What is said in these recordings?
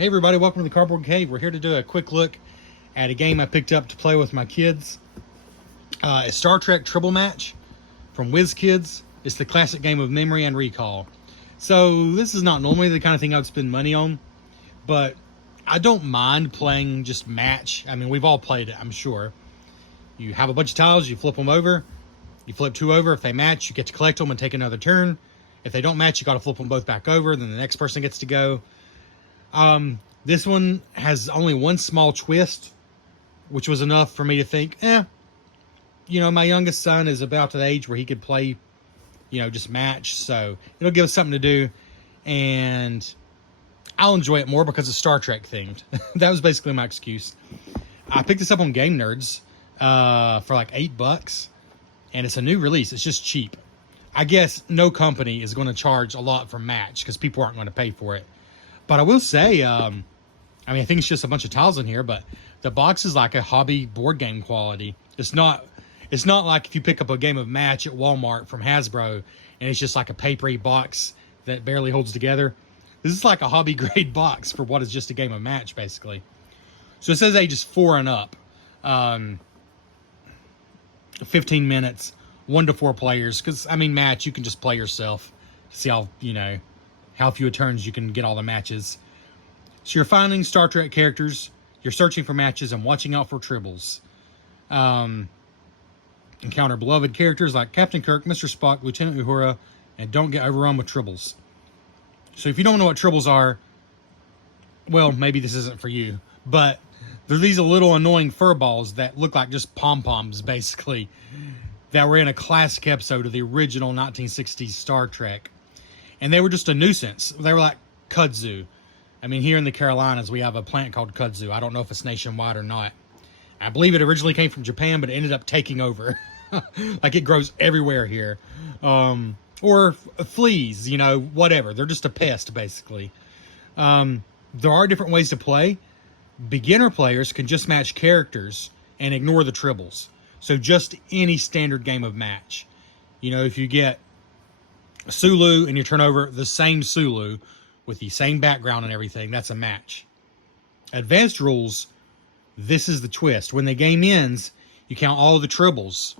Hey everybody, welcome to the Cardboard Cave. We're here to do a quick look at a game I picked up to play with my kids. A Star Trek Tribble match from WizKids. It's the classic game of memory and recall. So this is not normally the kind of thing I would spend money on, but I don't mind playing just match. I mean, we've all played it, I'm sure. You have a bunch of tiles, you flip them over, you flip two over. If they match, you get to collect them and take another turn. If they don't match, you got to flip them both back over, then the next person gets to go. This one has only one small twist, which was enough for me to think, my youngest son is about the age where he could play, just match. So it'll give us something to do, and I'll enjoy it more because it's Star Trek themed. That was basically my excuse. I picked this up on Game Nerds, for like $8, and it's a new release. It's just cheap. I guess no company is going to charge a lot for match because people aren't going to pay for it. But I will say, I think it's just a bunch of tiles in here, but the box is like a hobby board game quality. It's not like if you pick up a game of match at Walmart from Hasbro and it's just like a papery box that barely holds together. This is like a hobby grade box for what is just a game of match, basically. So it says ages 4 and up. 15 minutes, 1 to 4 players. Because, match, you can just play yourself. See how few turns you can get all the matches. So you're finding Star Trek characters, you're searching for matches, and watching out for Tribbles. Encounter beloved characters like Captain Kirk, Mr. Spock, Lieutenant Uhura, and don't get overrun with Tribbles. So if you don't know what Tribbles are, well, maybe this isn't for you. But they're these little annoying furballs that look like just pom-poms, basically, that were in a classic episode of the original 1960s Star Trek. And they were just a nuisance. They were like kudzu. Here in the Carolinas, we have a plant called kudzu. I don't know if it's nationwide or not. I believe it originally came from Japan, but it ended up taking over. Like it grows everywhere here. Or fleas, whatever. They're just a pest, basically. There are different ways to play. Beginner players can just match characters and ignore the tribbles. So just any standard game of match. If you get Sulu and you turn over the same Sulu with the same background and everything, that's a match. Advanced rules, this is the twist. When the game ends, you count all the tribbles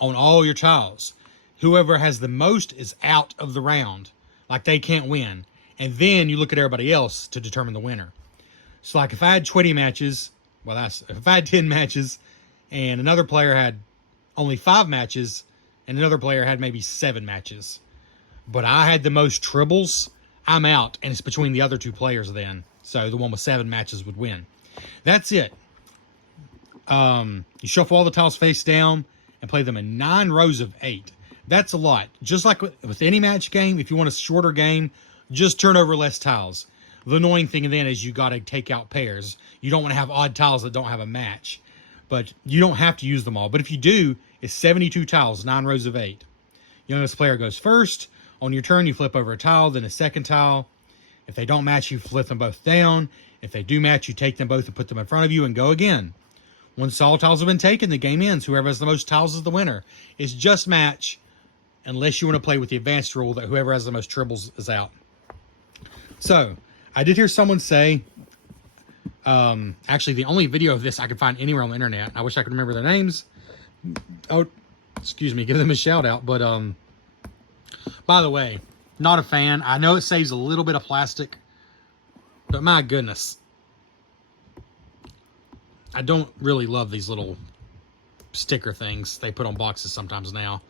on all your tiles. Whoever has the most is out of the round. Like they can't win. And then you look at everybody else to determine the winner. So like if I had 20 matches, if I had 10 matches and another player had only 5 matches and another player had maybe 7 matches, but I had the most tribbles, I'm out, and it's between the other 2 players then. So the one with 7 matches would win. That's it. You shuffle all the tiles face down and play them in 9 rows of 8. That's a lot. Just like with any match game, if you want a shorter game, just turn over less tiles. The annoying thing then is you got to take out pairs. You don't want to have odd tiles that don't have a match. But you don't have to use them all. But if you do, it's 72 tiles, 9 rows of 8. Youngest player goes first. On your turn, you flip over a tile, then a second tile. If they don't match, you flip them both down. If they do match, you take them both and put them in front of you and go again. Once all tiles have been taken, the game ends. Whoever has the most tiles is the winner. It's just match, unless you want to play with the advanced rule that whoever has the most tribbles is out. So, I did hear someone say, actually the only video of this I could find anywhere on the internet, I wish I could remember their names. Oh, excuse me, give them a shout out. But, by the way, not a fan. I know it saves a little bit of plastic, but my goodness. I don't really love these little sticker things they put on boxes sometimes now.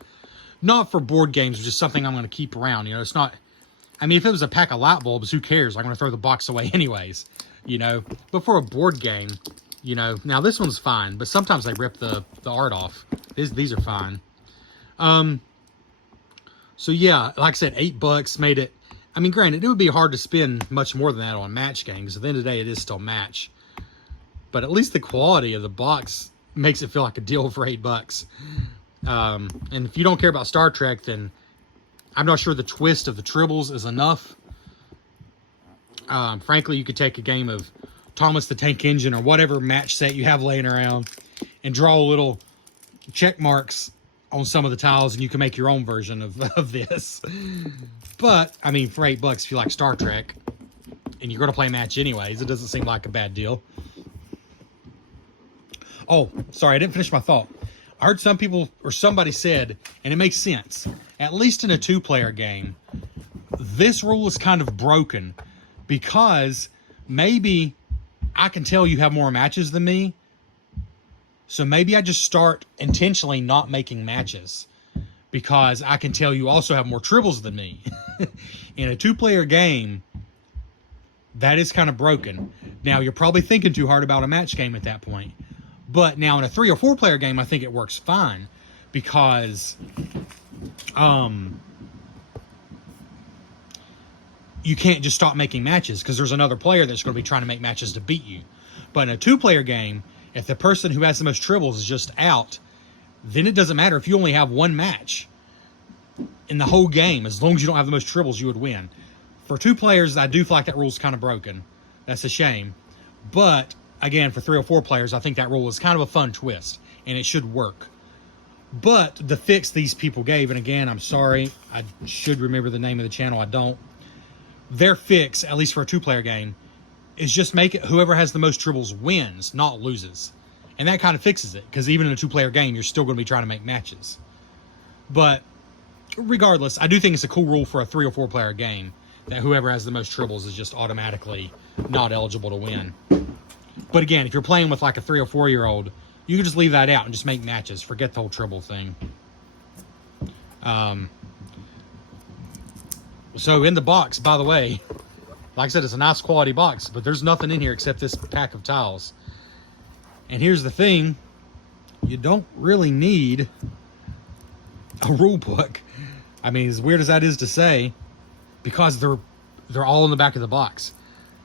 Not for board games, just something I'm going to keep around. It's not, if it was a pack of light bulbs, who cares? I'm going to throw the box away anyways, But for a board game, now this one's fine, but sometimes they rip the art off. These are fine. So yeah, like I said, $8 made it. Granted, it would be hard to spend much more than that on match games. At the end of the day, it is still match. But at least the quality of the box makes it feel like a deal for $8. And if you don't care about Star Trek, then I'm not sure the twist of the tribbles is enough. Frankly, you could take a game of Thomas the Tank Engine or whatever match set you have laying around and draw little check marks on some of the tiles, and you can make your own version of this. But, I mean, for $8, if you like Star Trek, and you're going to play a match anyways. It doesn't seem like a bad deal. Oh, sorry, I didn't finish my thought. I heard some people, or somebody said, and it makes sense, at least in a 2-player game, this rule is kind of broken because maybe I can tell you have more matches than me. So maybe I just start intentionally not making matches because I can tell you also have more tribbles than me. In a 2-player game, that is kind of broken. Now, you're probably thinking too hard about a match game at that point. But now in a 3 or 4-player game, I think it works fine because you can't just stop making matches because there's another player that's going to be trying to make matches to beat you. But in a 2-player game, if the person who has the most tribbles is just out, then it doesn't matter if you only have one match in the whole game. As long as you don't have the most tribbles, you would win. For 2 players, I do feel like that rule's kind of broken. That's a shame. But again, for 3 or 4 players, I think that rule is kind of a fun twist, and it should work. But the fix these people gave, and again, I'm sorry, I should remember the name of the channel, I don't. Their fix, at least for a 2-player game, is just make it whoever has the most tribbles wins, not loses. And that kind of fixes it, because even in a 2-player game, you're still going to be trying to make matches. But regardless, I do think it's a cool rule for a 3 or 4-player game, that whoever has the most tribbles is just automatically not eligible to win. But again, if you're playing with like a 3 or 4-year-old, you can just leave that out and just make matches. Forget the whole tribble thing. So in the box, by the way, like I said, it's a nice quality box, but there's nothing in here except this pack of tiles. And here's the thing, you don't really need a rule book. I mean, as weird as that is to say, because they're all in the back of the box.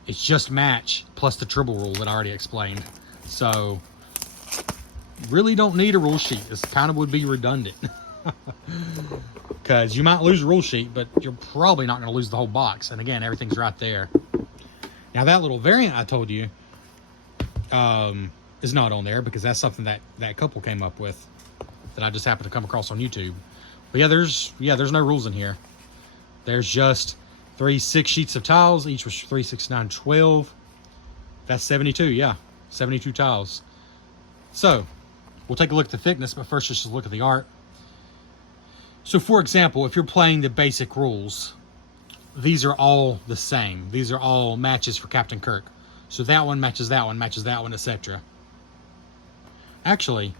It's just match plus the tribble rule that I already explained. So, really don't need a rule sheet. This kind of would be redundant. Because you might lose a rule sheet, but you're probably not going to lose the whole box. And again, everything's right there. Now, that little variant I told you is not on there because that's something that couple came up with that I just happened to come across on YouTube. But yeah, there's no rules in here. There's just 3 6 sheets of tiles. Each was 3, 6, 9, 12. That's 72, yeah. 72 tiles. So, we'll take a look at the thickness, but first just look at the art. So, for example, if you're playing the basic rules, these are all the same. These are all matches for Captain Kirk. So that one matches that one, etc. Actually,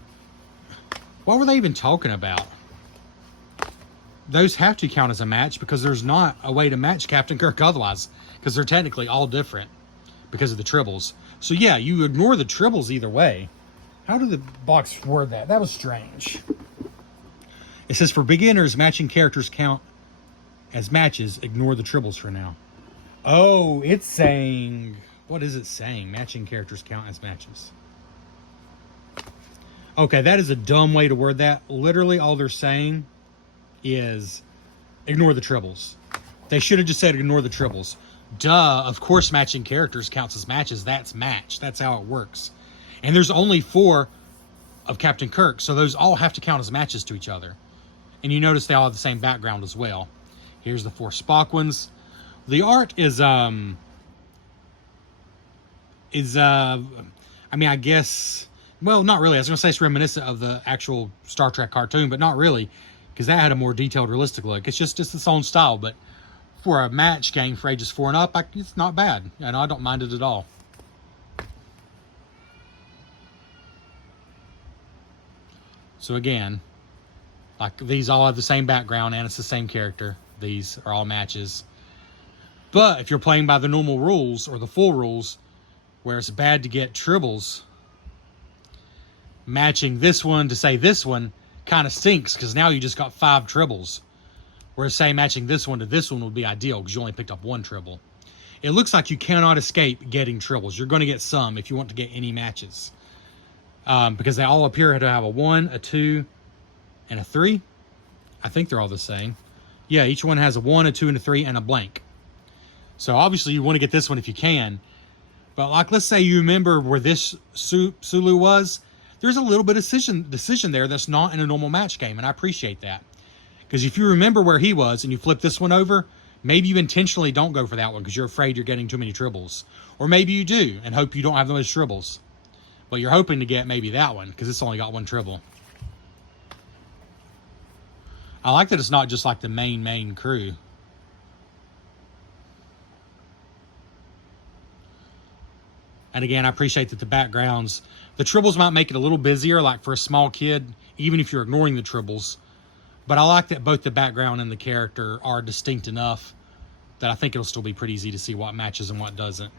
what were they even talking about? Those have to count as a match because there's not a way to match Captain Kirk otherwise, because they're technically all different because of the tribbles. So yeah, you ignore the tribbles either way. How did the box word that? That was strange. It says for beginners, matching characters count as matches. Ignore the tribbles for now. Oh, it's saying, what is it saying? Matching characters count as matches. Okay, that is a dumb way to word that. Literally all they're saying is ignore the tribbles. They should have just said ignore the tribbles. Duh, of course matching characters counts as matches. That's match. That's how it works. And there's only 4 of Captain Kirk, so those all have to count as matches to each other. And you notice they all have the same background as well. Here's the 4 Spock ones. The art is I mean, I guess, well, not really. I was going to say it's reminiscent of the actual Star Trek cartoon, but not really, because that had a more detailed, realistic look. It's just its own style, but for a match game for ages 4 and up, it's not bad. And I don't mind it at all. So again, like these all have the same background and it's the same character. These are all matches. But if you're playing by the normal rules or the full rules, where it's bad to get tribbles, matching this one to say this one kind of stinks because now you just got 5 tribbles. Whereas say matching this one to this one would be ideal because you only picked up 1 tribble. It looks like you cannot escape getting tribbles. You're going to get some if you want to get any matches. Because they all appear to have a 1, a 2, and a 3. I think they're all the same. Yeah, each one has a 1, a 2, and a 3, and a blank. So obviously you want to get this one if you can. But like, let's say you remember where this Sulu was. There's a little bit of decision there that's not in a normal match game, and I appreciate that. Because if you remember where he was and you flip this one over, Maybe you intentionally don't go for that one because you're afraid you're getting too many tribbles. Or maybe you do and hope you don't have the most tribbles. But you're hoping to get maybe that one because it's only got one tribble. I like that it's not just like the main crew. And again, I appreciate that the backgrounds, the tribbles might make it a little busier, like for a small kid, even if you're ignoring the tribbles. But I like that both the background and the character are distinct enough that I think it'll still be pretty easy to see what matches and what doesn't.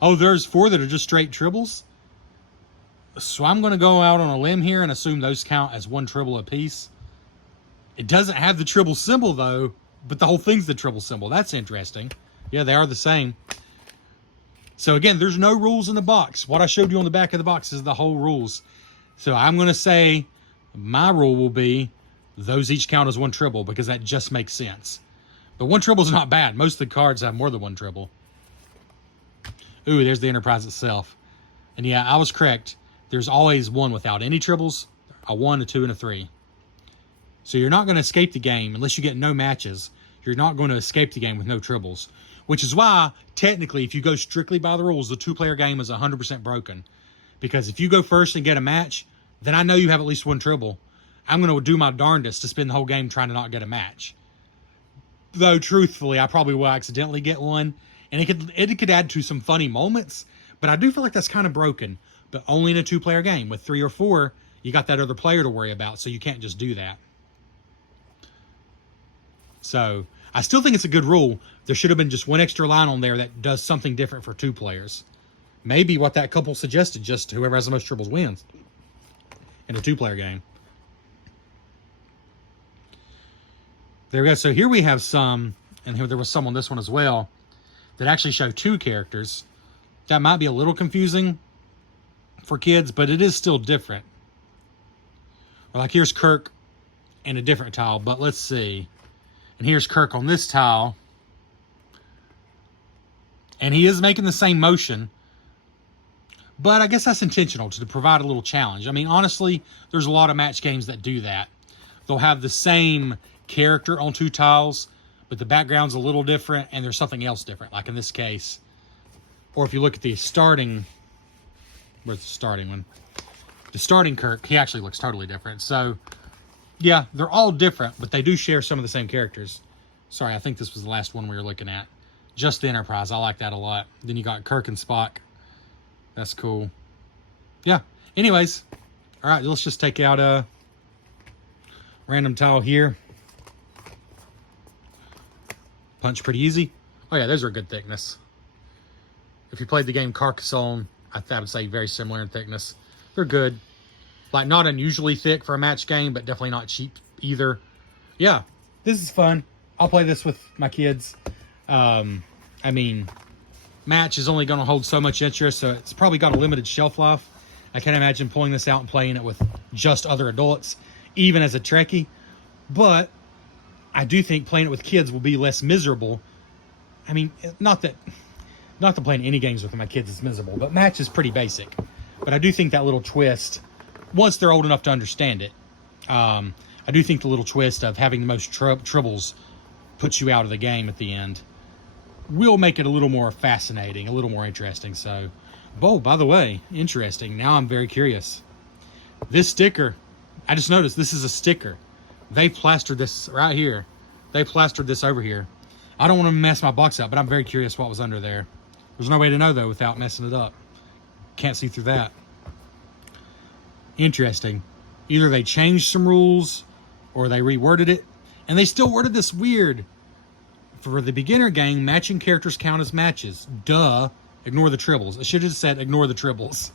Oh, there's 4 that are just straight tribbles? So I'm going to go out on a limb here and assume those count as 1 tribble apiece. It doesn't have the tribble symbol, though, but the whole thing's the tribble symbol. That's interesting. Yeah, they are the same. So again, there's no rules in the box. What I showed you on the back of the box is the whole rules. So I'm going to say my rule will be those each count as 1 tribble because that just makes sense. But 1 tribble is not bad. Most of the cards have more than 1 tribble. Ooh, there's the Enterprise itself. And yeah, I was correct. There's always 1 without any tribbles, a 1, a 2, and a 3. So you're not going to escape the game unless you get no matches. You're not going to escape the game with no tribbles. Which is why, technically, if you go strictly by the rules, the 2-player game is 100% broken. Because if you go first and get a match, then I know you have at least 1 tribble. I'm going to do my darndest to spend the whole game trying to not get a match. Though, truthfully, I probably will accidentally get one. And it could add to some funny moments. But I do feel like that's kind of broken. But only in a 2-player game. With 3 or 4, you got that other player to worry about. So you can't just do that. So I still think it's a good rule. There should have been just 1 extra line on there that does something different for 2 players. Maybe what that couple suggested, just whoever has the most tribbles wins in a 2-player game. There we go. So here we have some, and here there was some on this one as well, that actually show 2 characters. That might be a little confusing for kids, but it is still different. Or like here's Kirk in a different tile, but let's see. And here's Kirk on this tile. And he is making the same motion. But I guess that's intentional to provide a little challenge. I mean, honestly, there's a lot of match games that do that. They'll have the same character on 2 tiles, but the background's a little different and there's something else different, like in this case. Or if you look at the starting... Where's the starting one? The starting Kirk, he actually looks totally different. So, yeah, they're all different, but they do share some of the same characters. Sorry, I think this was the last one we were looking at. Just the Enterprise. I like that a lot. Then you got Kirk and Spock. That's cool. Yeah. Anyways. All right, let's just take out a random tile here. Punch pretty easy. Oh, yeah, those are a good thickness. If you played the game Carcassonne, I would say very similar in thickness. They're good. Like, not unusually thick for a match game, but definitely not cheap either. Yeah, this is fun. I'll play this with my kids. I mean, match is only going to hold so much interest, so it's probably got a limited shelf life. I can't imagine pulling this out and playing it with just other adults, even as a Trekkie. But I do think playing it with kids will be less miserable. I mean, not that playing any games with my kids is miserable, but match is pretty basic. But I do think that little twist, once they're old enough to understand it, I do think the little twist of having the most tribbles puts you out of the game at the end will make it a little more fascinating, a little more interesting. So, oh, by the way, interesting. Now I'm very curious. This sticker, I just noticed this is a sticker. They plastered this right here. They plastered this over here. I don't want to mess my box up, but I'm very curious what was under there. There's no way to know, though, without messing it up. Can't see through that. Interesting. Either they changed some rules or they reworded it. And they still worded this weird. For the beginner game, matching characters count as matches. Duh. Ignore the tribbles. I should have said ignore the tribbles.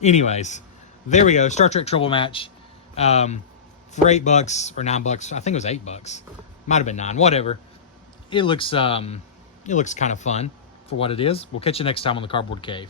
Anyways, there we go. Star Trek Tribble match. For $8 or $9. I think it was $8. Might have been 9. Whatever. It looks kind of fun for what it is. We'll catch you next time on the Cardboard Cave.